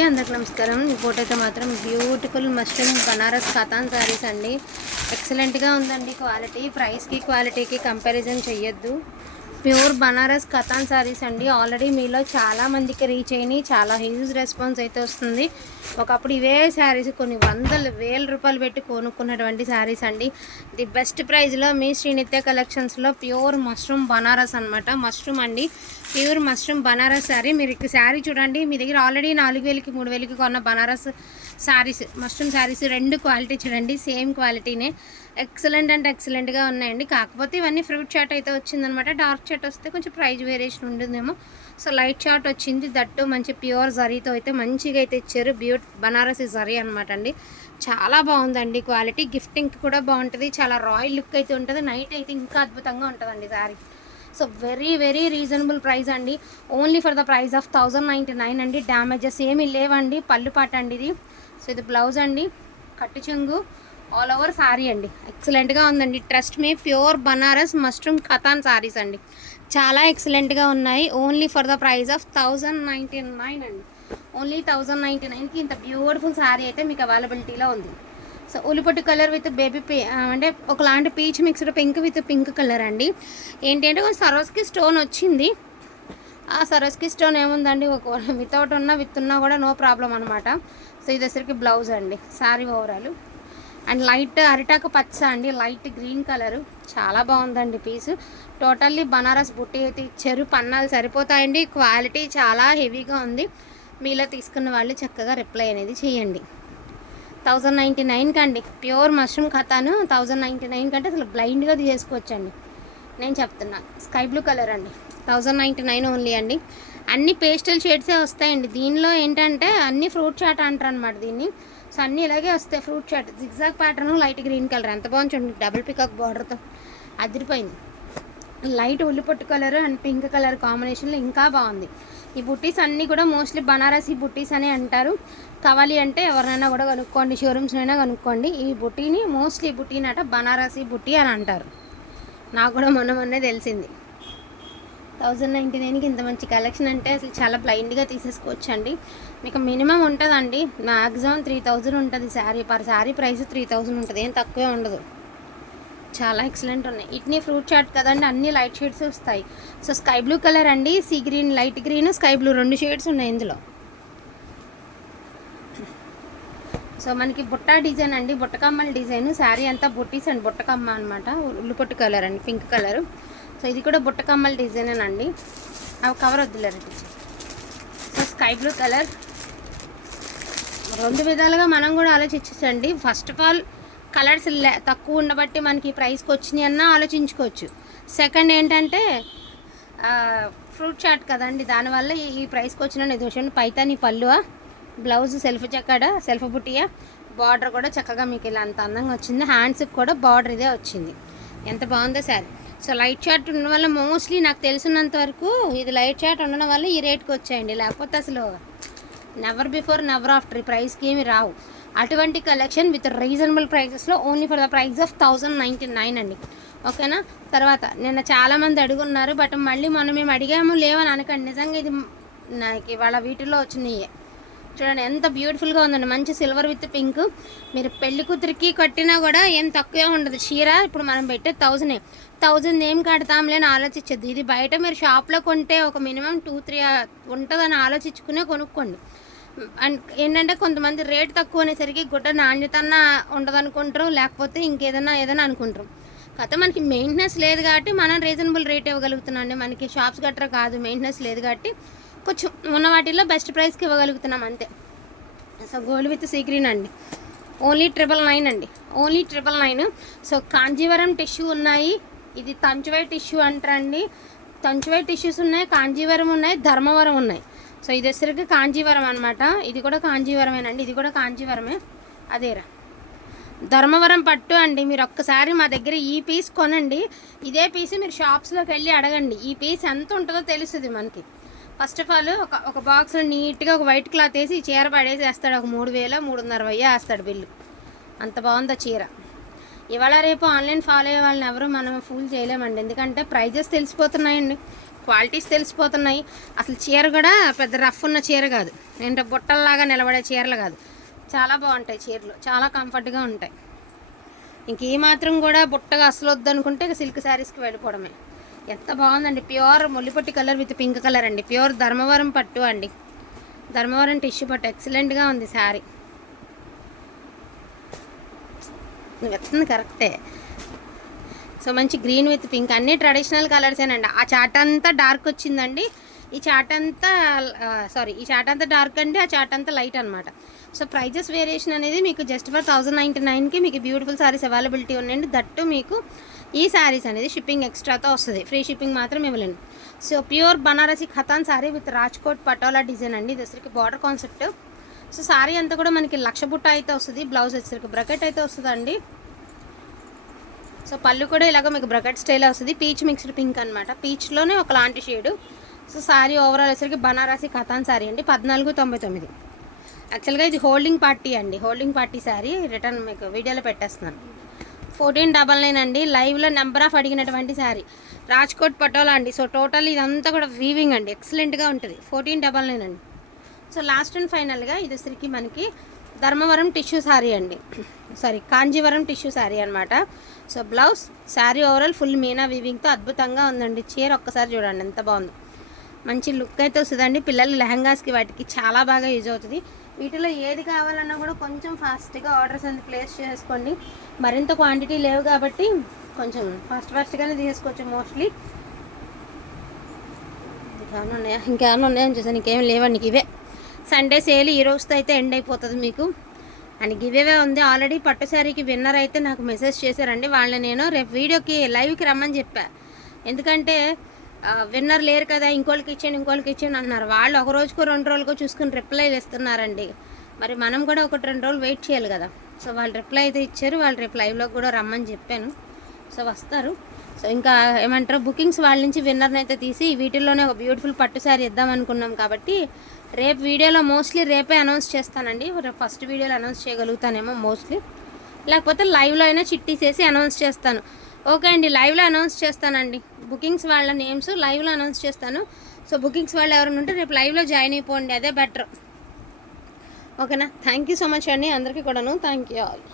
అందరికి నమస్కారం. ఈ ఫోటో మాత్రం beautiful mushroom Banaras Katan saris అండి. ఎక్సలెంట్గా ఉందండి క్వాలిటీ. ప్రైస్కి క్వాలిటీకి కంపారిజన్ చెయ్యొద్దు. ప్యూర్ బనారస్ కథాన్ శారీస్ అండి. ఆల్రెడీ మీలో చాలా మందికి రీచ్ అయినాయి. చాలా హ్యూజ్ రెస్పాన్స్ అయితే వస్తుంది. ఒకప్పుడు ఇవే శారీస్ కొన్ని వందల వేల రూపాయలు పెట్టి కొనుక్కున్నటువంటి శారీస్ అండి. ది బెస్ట్ ప్రైజ్లో మీ శ్రీనిత్య కలెక్షన్స్లో ప్యూర్ మష్రూమ్ బనారస్ అనమాట మష్రూమ్ అండి. ప్యూర్ మష్రూమ్ బనారస్ శారీ మీరు శారీ చూడండి. మీ దగ్గర ఆల్రెడీ నాలుగు వేలకి మూడు వేలకి కొన్న బనారస్ శారీస్ మష్రూమ్ శారీస్ రెండు క్వాలిటీ చూడండి. సేమ్ క్వాలిటీనే ఎక్సలెంట్ అంటే ఎక్సలెంట్గా ఉన్నాయండి. కాకపోతే ఇవన్నీ ఫ్రూట్ చాట్ అయితే వచ్చిందనమాట డార్క్ చాట్ వస్తే కొంచెం ప్రైజ్ వేరియేషన్ ఉంటుందేమో. సో లైట్ షార్ట్ వచ్చింది దట్టు మంచి ప్యూర్ జరీతో అయితే మంచిగా అయితే ఇచ్చారు. బ్యూట్ బనారసి జరీ అనమాట అండి. చాలా బాగుందండి క్వాలిటీ. గిఫ్టింగ్ కూడా బాగుంటుంది. చాలా రాయల్ లుక్ అయితే ఉంటుంది. నైట్ అయితే ఇంకా అద్భుతంగా ఉంటుందండి sari so very very reasonable price అండి. Only for the price of thousand ninety nine అండి. డ్యామేజెస్ ఏమీ లేవండి. పళ్ళు పాట అండి ఇది. సో ఇది బ్లౌజ్ అండి. కట్టు చెంగు. ఆల్ ఓవర్ సారీ అండి. ఎక్సలెంట్గా ఉందండి. Trust me pure Banaras mushroom Katan saris అండి. చాలా ఎక్సలెంట్గా ఉన్నాయి. Only for the price of thousand ninety nine అండి. ఓన్లీ థౌజండ్ నైంటీ నైన్కి ఇంత బ్యూటిఫుల్ సారీ అయితే మీకు అవైలబిలిటీలో ఉంది. సో ఉల్లిపొట్టు కలర్ విత్ బేబీ పీ అంటే ఒకలాంటి peach mixed pink with pink colour అండి. ఏంటి అంటే కొంచెం సరోస్కి స్టోన్ వచ్చింది. ఆ సరోస్కి స్టోన్ ఏముందండి? ఒక వితౌట్ ఉన్నా విత్ ఉన్నా కూడా నో ప్రాబ్లం అనమాట సో ఇది వచ్చరికి బ్లౌజ్ అండి. సారీ ఓవరాల్ అండ్ లైట్ అరిటాకు పచ్చ అండి లైట్ గ్రీన్ కలరు. చాలా బాగుందండి పీసు. టోటల్లీ బనారస్ బుట్టి అయితే ఇచ్చారు. పన్నాలు సరిపోతాయండి. క్వాలిటీ చాలా హెవీగా ఉంది. మీలో తీసుకున్న వాళ్ళు చక్కగా రిప్లై అనేది చేయండి. థౌజండ్ నైంటీ నైన్కి అండి pure mushroom Katan thousand ninety nine కంటే అసలు బ్లైండ్గా తీసేసుకోవచ్చండి. నేను చెప్తున్నా స్కై బ్లూ కలర్ అండి. థౌజండ్ నైంటీ నైన్ ఓన్లీ అండి. అన్ని పేస్టల్ షేడ్సే వస్తాయండి. దీనిలో ఏంటంటే అన్ని ఫ్రూట్ చాట్ అంటారు అనమాట దీన్ని. సో అన్నీ ఇలాగే వస్తాయి fruit shirt zigzag pattern light green colour ఎంత బాగుంది చూడండి డబుల్ పికాక్ బార్డర్తో అదిరిపోయింది. లైట్ ఉల్లిపొట్టు కలర్ అండ్ పింక్ కలర్ కాంబినేషన్లో ఇంకా బాగుంది. ఈ బుట్టీస్ అన్నీ కూడా మోస్ట్లీ బనారసి బుట్టీస్ అని అంటారు. కావాలి అంటే ఎవరినైనా కూడా కనుక్కోండి షోరూమ్స్నైనా కనుక్కోండి. ఈ బుట్టీని మోస్ట్లీ బుట్టీని అట బనారసి బుట్టీ అని అంటారు. నాకు కూడా మొన్న మొన్నే తెలిసింది. థౌజండ్ నైంటీ నైన్కి ఇంత మంచి కలెక్షన్ అంటే అసలు చాలా బ్లైండ్గా తీసేసుకోవచ్చు అండి మీకు మినిమం ఉంటుందండి. మ్యాక్సిమం త్రీ థౌజండ్ ఉంటుంది sari. Per sari price three thousand ఉంటుంది. ఏం తక్కువే ఉండదు. చాలా ఎక్సలెంట్ ఉన్నాయి. ఇట్ని ఫ్రూట్ చాట్ కదండి. అన్ని లైట్ షేడ్స్ వస్తాయి. సో స్కై బ్లూ కలర్ అండి. Sea green light green sky blue రెండు షేడ్స్ ఉన్నాయి ఇందులో. సో మనకి బుట్ట డిజైన్ అండి. బుట్టకమ్మల డిజైన్. శారీ అంతా బుట్టీస్ అండి బుట్టకమ్మ అనమాట ఉల్లిపొట్టు కలర్ అండి. Pink colour. సో ఇది కూడా బుట్టకమ్మల డిజైన్ అండి అవి కవర్ వద్దులేరండి సో స్కై బ్లూ కలర్. రెండు విధాలుగా మనం కూడా ఆలోచించండి ఫస్ట్ ఆఫ్ ఆల్ కలర్స్ తక్కువ ఉండబట్టి మనకి ప్రైస్కి వచ్చినాయి అన్న ఆలోచించుకోవచ్చు. సెకండ్ ఏంటంటే ఫ్రూట్ చాట్ కదండి. దానివల్ల ఈ- ప్రైస్కి వచ్చిన ఇది చూడండి పైతాని పళ్ళువ? బ్లౌజ్ సెల్ఫ్ చెక్కడ సెల్ఫ్ బుట్టియా బార్డర్ కూడా చక్కగా మీకు ఇలా అంత అందంగా వచ్చింది. హ్యాండ్స్కి కూడా బార్డర్ ఇదే వచ్చింది. ఎంత బాగుందో సార్. సో లైట్ చార్ట్ ఉండడం వల్ల మోస్ట్లీ నాకు తెలిసినంత వరకు ఇది లైట్ చార్ట్ ఉండడం వల్ల ఈ రేట్కి వచ్చాయండి. లేకపోతే అసలు నెవర్ బిఫోర్ నెవర్ ఆఫ్టర్ ఈ ప్రైస్కి ఏమి రావు. అటువంటి కలెక్షన్ విత్ రీజనబుల్ ప్రైజెస్లో only for the price of thousand ninety nine అండి. ఓకేనా? తర్వాత నిన్న చాలామంది అడుగున్నారు బట్ మళ్ళీ మనం మేము అడిగాము లేవని అనకండి. నిజంగా ఇది నాకు ఇవాళ వీటిలో వచ్చినాయి. చూడండి ఎంత బ్యూటిఫుల్గా ఉందండి. మంచి సిల్వర్ విత్ పింక్ మీరు పెళ్ళి కూతురికి కట్టినా కూడా ఏం తక్కువే ఉండదు. చీర ఇప్పుడు మనం పెట్టే థౌజండ్ థౌజండ్ ఏం కడతాంలే అని ఆలోచించద్దు. ఇది బయట మీరు షాప్లో కొంటే ఒక మినిమం టూ త్రీ ఉంటుందని ఆలోచించుకునే కొనుక్కోండి. అండ్ ఏంటంటే కొంతమంది రేట్ తక్కువ అనేసరికి గుడ్డ నాణ్యత ఉండదు అనుకుంటారు లేకపోతే ఇంకేదైనా ఏదైనా అనుకుంటారు. కాకపోతే మనకి మెయింటెనెన్స్ లేదు కాబట్టి మనం రీజనబుల్ రేట్ ఇవ్వగలుగుతున్నాం అండి. మనకి షాప్స్ గట్రా కాదు మెయింటెనెన్స్ లేదు కాబట్టి కొంచెం ఉన్న వాటిల్లో బెస్ట్ ప్రైస్కి ఇవ్వగలుగుతున్నాం అంతే. సో గోల్డ్ విత్ సీగ్రీన్ అండి. ఓన్లీ ట్రిపుల్ నైన్ అండి. Only triple nine so Kanjeevaram tissue ఉన్నాయి. ఇది తంచువై టిష్యూ అంటారండి. తంచువై టిష్యూస్ ఉన్నాయి కాంజీవరం ఉన్నాయి ధర్మవరం ఉన్నాయి. సో ఇది వచ్చరికి కాంజీవరం అనమాట ఇది కూడా కాంజీవరమేనండి ఇది కూడా కాంజీవరమే అదేరా ధర్మవరం పట్టు అండి. మీరు ఒక్కసారి మా దగ్గర ఈ పీస్ కొనండి. ఇదే పీస్ మీరు షాప్స్లోకి వెళ్ళి అడగండి. ఈ పీస్ ఎంత ఉంటుందో తెలుస్తుంది మనకి. ఫస్ట్ ఆఫ్ ఆల్ ఒక ఒక బాక్స్ నీట్గా ఒక వైట్ క్లాత్ వేసి చీర పడేసి వేస్తాడు ఒక మూడు వేల మూడున్నర వెయ్యి వేస్తాడు బిల్లు. అంత బాగుందో చీర. ఇవాళ రేపు ఆన్లైన్ ఫాలో అయ్యే వాళ్ళని ఎవరు మనం ఫూల్ చేయలేమండి. ఎందుకంటే ప్రైజెస్ తెలిసిపోతున్నాయండి. క్వాలిటీస్ తెలిసిపోతున్నాయి. అసలు చీర కూడా పెద్ద రఫ్ ఉన్న చీర కాదు. ఏంటో బుట్టల్లాగా నిలబడే చీరలు కాదు. చాలా బాగుంటాయి చీరలు. చాలా కంఫర్ట్గా ఉంటాయి. ఇంక ఈ మాత్రం కూడా బుట్టగా అసలు వద్దనుకుంటే సిల్క్ శారీస్కి వెళ్ళిపోవడమే. ఎంత బాగుందండి. ప్యూర్ ముల్లిపట్టి కలర్ విత్ పింక్ కలర్ అండి. ప్యూర్ ధర్మవరం పట్టు అండి. ధర్మవరం టిష్యూ పట్టు. ఎక్సలెంట్గా ఉంది శారీ. నువ్వు ఎత్తుంది కరెక్టే సో మంచి గ్రీన్ విత్ పింక్. అన్ని ట్రెడిషనల్ కలర్సేనండి ఆ చాట్ అంతా డార్క్ వచ్చిందండి. ఈ చాట్ అంతా సారీ ఈ చాట్ అంతా డార్క్ అండి ఆ చాట్ అంతా లైట్ అనమాట సో ప్రైజెస్ వేరియేషన్ అనేది మీకు జస్ట్ ఫర్ థౌజండ్ నైంటీ నైన్కి మీకు బ్యూటిఫుల్ సారీస్ అవైలబిలిటీ ఉన్నాయండి. దట్టు మీకు ఈ శారీస్ అనేది షిప్పింగ్ ఎక్స్ట్రాతో వస్తుంది. ఫ్రీ షిప్పింగ్ మాత్రం ఇవ్వలేను. So pure Banarasi Katan sari with Rajkot Patola design అండి. దసరికి బార్డర్ కాన్సెప్ట్ సో శారీ అంతా కూడా మనకి లక్ష బుట్ట అయితే వస్తుంది బ్లౌజ్ వచ్చేసరికి బ్రకెట్ అయితే వస్తుందండి. సో పళ్ళు కూడా ఇలాగ మీకు బ్రకెట్ స్టైల్ వస్తుంది. పీచ్ మిక్స్డ్ పింక్ అనమాట పీచ్లోనే ఒకలాంటి షేడు సో శారీ ఓవరాల్ వచ్చేసరికి బనారసి ఖతాన్ శారీ అండి. పద్నాలుగు తొంభై తొమ్మిది. యాక్చువల్గా ఇది హోల్డింగ్ పార్టీ అండి. హోల్డింగ్ పార్టీ శారీ రిటర్న్ మీకు వీడియోలో పెట్టేస్తున్నాను. ఫోర్టీన్ డబల్ నైన్ అండి. లైవ్లో నెంబర్ ఆఫ్ అడిగినటువంటి శారీ రాజ్కోట్ పటోలా అండి. సో టోటల్ ఇదంతా కూడా వీవింగ్ అండి. ఎక్సలెంట్గా ఉంటుంది. ఫోర్టీన్ డబల్ నైన్ అండి. సో లాస్ట్ అండ్ ఫైనల్గా ఇది వచ్చరికి మనకి ధర్మవరం టిష్యూ శారీ అండి. సారీ కాంజీవరం టిష్యూ శారీ అనమాట so blouse sari overall full Meena వీవింగ్తో అద్భుతంగా ఉందండి. చీర ఒక్కసారి చూడండి ఎంత బాగుంది. మంచి లుక్ అయితే వస్తుందండి. పిల్లలు లెహంగాస్కి వాటికి చాలా బాగా యూజ్ అవుతుంది. వీటిలో ఏది కావాలన్నా కూడా కొంచెం ఫాస్ట్గా ఆర్డర్స్ అనేది ప్లేస్ చేసుకోండి. మరింత క్వాంటిటీ లేవు కాబట్టి కొంచెం ఫాస్ట్ ఫాస్ట్గానే తీసుకోవచ్చు మోస్ట్లీ. ఇంకేమైనా ఉన్నాయా? ఇంకేమైనా ఉన్నాయని చూసాను. ఇంకేం లేవండి. ఇవే. సండే సేల్ ఈ రోజుతో అయితే ఎండ్ అయిపోతుంది మీకు. అండ్ గివేవే ఉంది. ఆల్రెడీ పట్టు శారీకి విన్నర్ అయితే నాకు మెసేజ్ చేశారండి. వాళ్ళని నేను రేపు వీడియోకి లైవ్కి రమ్మని చెప్పా. ఎందుకంటే విన్నర్ లేరు కదా ఇంకోళ్ళకి ఇచ్చాను ఇంకోళ్ళకి ఇచ్చాను అన్నారు వాళ్ళు ఒక రోజుకో రెండు రోజులకో చూసుకుని రిప్లైలు ఇస్తున్నారండి. మరి మనం కూడా ఒకటి రెండు రోజులు వెయిట్ చేయాలి కదా. సో వాళ్ళు రిప్లై అయితే ఇచ్చారు వాళ్ళు రేపు లైవ్లో కూడా రమ్మని చెప్పాను. సో వస్తారు. సో ఇంకా ఏమంటారు బుకింగ్స్ వాళ్ళ నుంచి విన్నర్ని అయితే తీసి వీటిల్లోనే ఒక బ్యూటిఫుల్ పట్టు శారీ ఇద్దాం అనుకున్నాం కాబట్టి రేపు వీడియోలో మోస్ట్లీ రేపే అనౌన్స్ చేస్తానండి. రేపు ఫస్ట్ వీడియోలో అనౌన్స్ చేయగలుగుతానేమో మోస్ట్లీ లేకపోతే లైవ్లో అయినా చిట్టీసేసి అనౌన్స్ చేస్తాను. ఓకే అండి లైవ్లో అనౌన్స్ చేస్తానండి. బుకింగ్స్ వాళ్ళ నేమ్స్ లైవ్లో అనౌన్స్ చేస్తాను. సో బుకింగ్స్ వాళ్ళు ఎవరైనా ఉంటే రేపు లైవ్లో జాయిన్ అయిపోండి అదే బెటర్. ఓకేనా? థ్యాంక్ యూ సో మచ్ అండి అందరికీ కూడాను. Thank you all.